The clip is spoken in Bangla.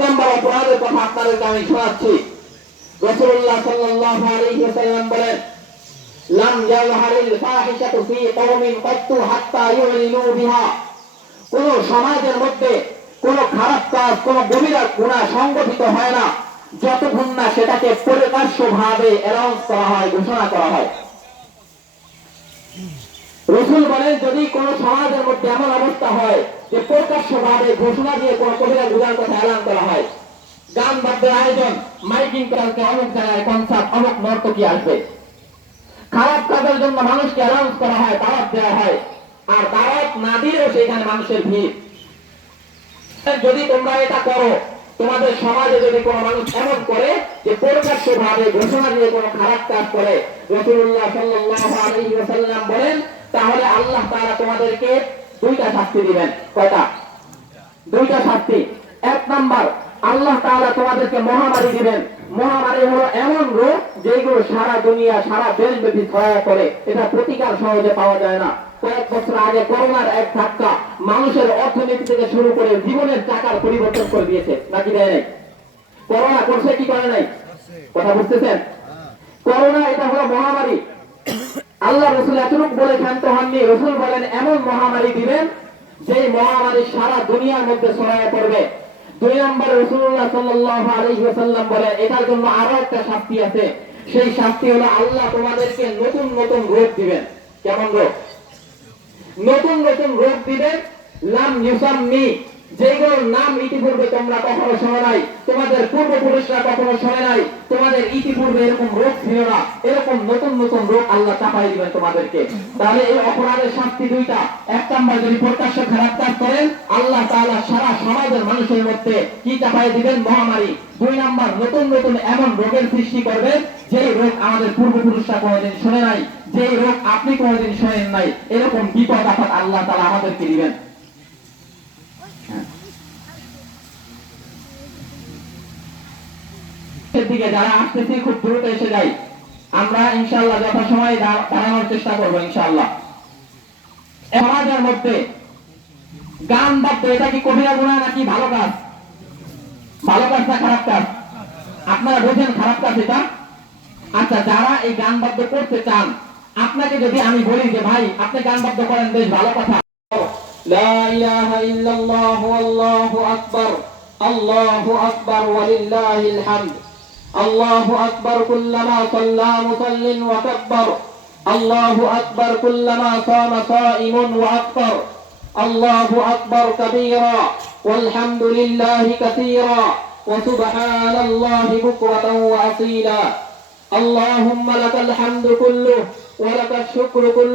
নম্বর অপরাধের কথা আপনাদেরকে আমি শোনাচ্ছি। রসুল্লাহ আলাইহি ওয়াসাল্লাম বলেন কোন সমাজের মধ্যে কোন খারাপ কাজ, কোন গভীরা গুণা সংগঠিত হয় না। যতক্ষণ না সেটাকে প্রকাশ্য ভাবে অ্যানাউন্স করা হয়, ঘোষণা করা হয়। রসুল বলেন, যদি কোন সমাজের মধ্যে এমন অবস্থা হয় যে প্রকাশ্য ভাবে ঘোষণা দিয়ে কোন কবিরা গুণার কথা এলান করা হয়, গান বাদ্যের আয়োজন, মাইকিং কালকে অমুক জায়গায় কনসার্ট অমুক নর্তকী আসবে। খারাপ কাজের জন্য মানুষকে অ্যানাউন্স করা হয়, দাওয়াত দেওয়া হয়, আর দাওয়াত না দিলেও সেখানে মানুষের ভিড়। যদি তোমরা এটা করো, তোমাদের সমাজে যদি কোনো মানুষ এমন করে যে প্রকাশ্য ভাবে ঘোষণা দিয়ে কোনো খারাপ কাজ করে, রসুল্লাহ আলাইহি বলেন তাহলে আল্লাহ তাআলা তোমাদেরকে দুইটা শাস্তি দিবেন। কয়টা? দুইটা শাস্তি। এক নাম্বার, আল্লাহ তাআলা তোমাদেরকে মহামারী দিবেন। মহামারী হলো এমন রোগ যেগুলো সারা দুনিয়া, সারা দেশ ব্যাপী ছড়ায় করে এটা প্রতিকার সহজে পাওয়া যায় না। কয়েক বছর আগে করোনার এক ধাক্কা মানুষের অর্থনীতি থেকে শুরু করে জীবনের টাকার পরিবর্তন করে দিয়েছে। নাকি দেয় নাই? করোনা করছে কি করে নাই? কথা বুঝতেছেন? করোনা, এটা হলো মহামারী। আল্লাহ রসুল এতটুকু বলে ক্ষান্ত হননি। রসুল বলেন, এমন মহামারী দিবেন যে মহামারী সারা দুনিয়ার মধ্যে ছড়ায় পড়বে। দুই নম্বর রসুল্লাহ সাল্লাহ আলহি সাল্লাম বলেন, এটার জন্য আরও একটা শাস্তি আছে। সেই শাস্তি হলো আল্লাহ তোমাদেরকে নতুন নতুন রোগ দিবেন। কেমন রোগ নতুন নতুন রোগ দিবেন নাম ইউসাম্মি যেগুলোর নাম ইতিপূর্বে তোমরা কখনো শোনো নাই, তোমাদের পূর্বপুরুষরা কখনো শোনে নাই, তোমাদের ইতিপূর্বে এরকম রোগ ছিল না, এরকম নতুন নতুন রোগ আল্লাহ চাপাই দিবেন তোমাদেরকে। তাহলে এই অপরাধের শাস্তি দুইটা। এক নাম্বার, যদি প্রকাশ্য খারাপ করেন, আল্লাহ সারা সমাজের মানুষের মধ্যে কি চাপাই দিবেন? মহামারী। দুই নাম্বার, নতুন নতুন এমন রোগের সৃষ্টি করবেন যে রোগ আমাদের পূর্বপুরুষরা কোনোদিন শুনে নাই যে রোগ আপনি কোনোদিন শোনেন নাই, এরকম বিপদ আপদ আল্লাহ তাআলা আমাদেরকে দিবেন। এর দিকে যারা আসতেছি খুব দ্রুত এসে যাই আমরা ইনশাআল্লাহ যথাসময়ে দা- দাঁড়ানোর চেষ্টা করবো ইনশাআল্লাহ এ সমাজের মধ্যে গান বাদ্য এটা কি কবিরা গুণা নাকি ভালো কাজ ভালো কাজ না খারাপ কাজ আপনারা বোঝেন খারাপ কাজ এটা আচ্ছা যারা এই গান বাদ্য করতে চান আপনাকে যদি আমি বলি যে ভাই আপনি গান বাদ্য করেন বেশ ভালো কথা لا إله إلا الله والله أكبر الله أكبر ولله الحمد الله أكبر كلما صلى مصل وكبر الله أكبر كلما صام صائم وأكبر الله أكبر كبيرا والحمد لله كثيرا وسبحان الله بكرة وأصيلا اللهم لك الحمد كله ولك الشكر كله